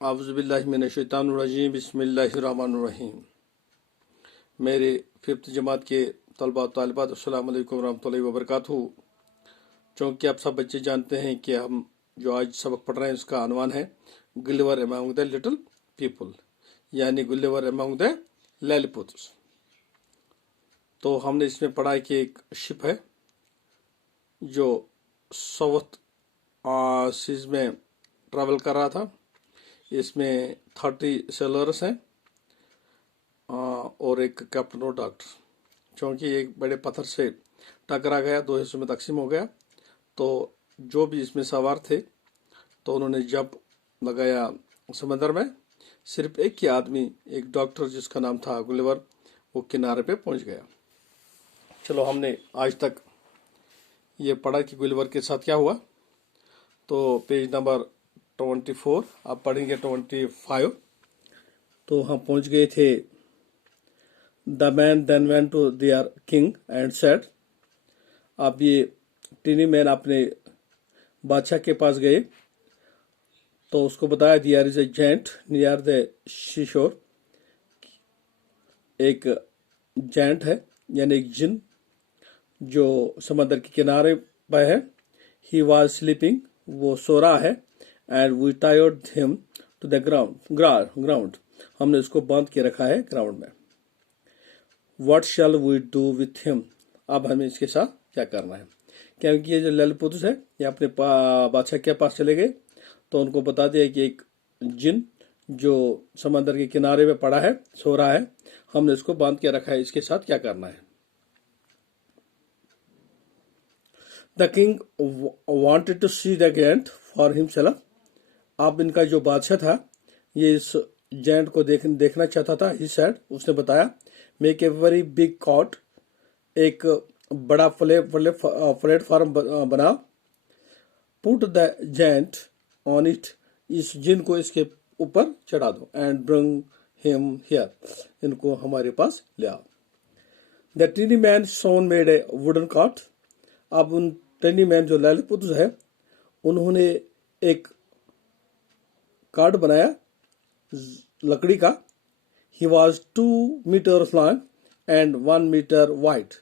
आउज़ुबिल्लाहिमिनश्शैतानिर्रजीम बिस्मिल्लाहिर्रहमानिर्रहीम। मेरे 5th जमात के तलबा तालिबात अस्सलाम वालेकुम रहमतुल्लाहि व बरकातहू। चूँकि आप सब बच्चे जानते हैं कि हम जो आज सबक पढ़ रहे हैं उसका अनवान है Gulliver among the little people, यानी गुलिवर अमंग द लैलिपुट्स। तो हमने इसमें पढ़ा कि एक शिप है जो साउथ सीज में ट्रैवल कर रहा था। इसमें 30 सेलर्स हैं और एक कैप्टन और डॉक्टर। क्योंकि एक बड़े पत्थर से टकरा गया, 2 हिस्सों में तकसीम हो गया, तो जो भी इसमें सवार थे तो उन्होंने जंप लगाया समंदर में। सिर्फ एक ही आदमी, एक डॉक्टर जिसका नाम था गुलिवर, वो किनारे पे पहुंच गया। चलो, हमने आज तक ये पढ़ा कि गुलिवर के साथ क्या हुआ। तो पेज नंबर 24 आप पढ़ेंगे 25। तो हम पहुंच गए थे। The man then went to their king and said. अब ये टीनी मैन अपने बादशाह के पास गए तो उसको बताया there is a giant near the seashore. एक जायंट है यानी एक जिन जो समंदर के किनारे पर है। ही वॉज स्लीपिंग, वो सो रहा है। एंड वी टायर्ड हिम टू द ग्राउंड, हमने उसको बांध के रखा है ग्राउंड में। What shall we do with him, अब हमें इसके साथ क्या करना है। क्योंकि ये जो लैलिपुट्स है ये अपने बादशाह के पास चले गए तो उनको बता दिया कि एक जिन जो समंदर के किनारे में पड़ा है, सो रहा है, हमने इसको बांध के रखा है, इसके साथ क्या करना है। The king wanted to see the giant for himself। अब इनका जो बादशाह था ये इस जायंट को देखना चाहता था। ही said, उसने बताया, make a very big cot, एक बड़ा प्लेटफॉर्म बना। Put the giant on it, इस जिन को इसके ऊपर चढ़ा दो। एंड ब्रिंग हिम हियर, इनको हमारे पास ले आओ। The tiny man soon made a wooden cot. अब उन टीनी मैन जो लैलिपुट्स है उन्होंने एक कार्ड बनाया लकड़ी का। He was 2 metres long and 1 metre wide,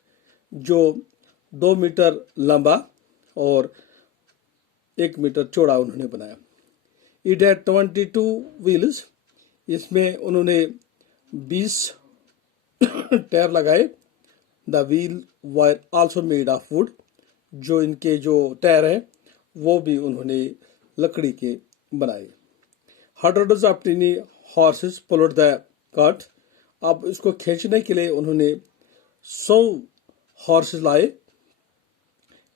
जो 2 मीटर लंबा और 1 मीटर चौड़ा उन्होंने बनाया। इट हैड 22 व्हील्स, इसमें उन्होंने 20 टायर लगाए। The wheel were also made of would, जो इनके जो टायर हैं वो भी उन्होंने लकड़ी के बनाए। Hundreds of tiny horses pulled the cart. अब इसको खींचने के लिए उन्होंने 100 हॉर्सेस लाए।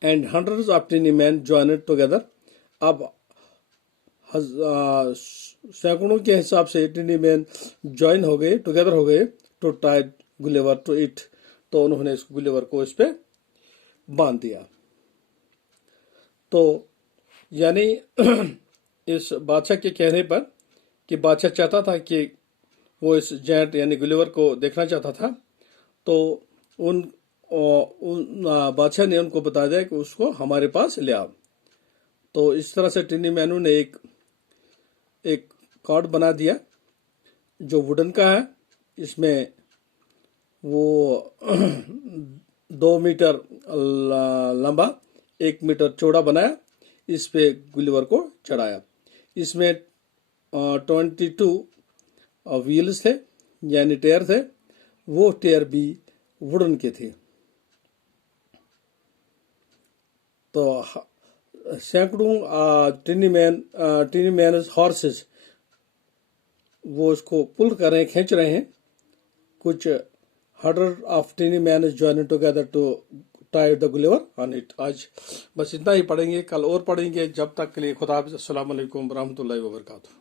And hundreds of tiny man joined together. अब सैकड़ों के हिसाब से टीनी मैन ज्वाइन हो गए, टुगेदर हो गए, to tie Gulliver to it. तो उन्होंने इस गुलिवर को इस पे बांध दिया। तो यानी इस बादशाह के कहने पर कि बादशाह चाहता था कि वो इस जायंट यानी गुलिवर को देखना चाहता था, तो उन बादशाह ने उनको बता दिया कि उसको हमारे पास ले आओ। तो इस तरह से टिनी मैनू ने एक कार्ड बना दिया जो वुडन का है। इसमें वो 2 मीटर लंबा 1 मीटर चौड़ा बनाया, इस पे गुलिवर को चढ़ाया। इसमें 22 व्हील्स थे यानी टायर थे, वो टायर भी वुडन के थे। तो सैकड़ों टिनी मैन हॉर्सेस वो इसको पुल कर रहे हैं, खींच रहे हैं। कुछ 100 of tiny man joining together to tie the Gulliver on it. आज बस इतना ही पढ़ेंगे, कल और पढ़ेंगे। जब तक के लिए खुदा हाफिज़। अस्सलाम वालेकुम रहमतुल्लाहि व बरकातहू।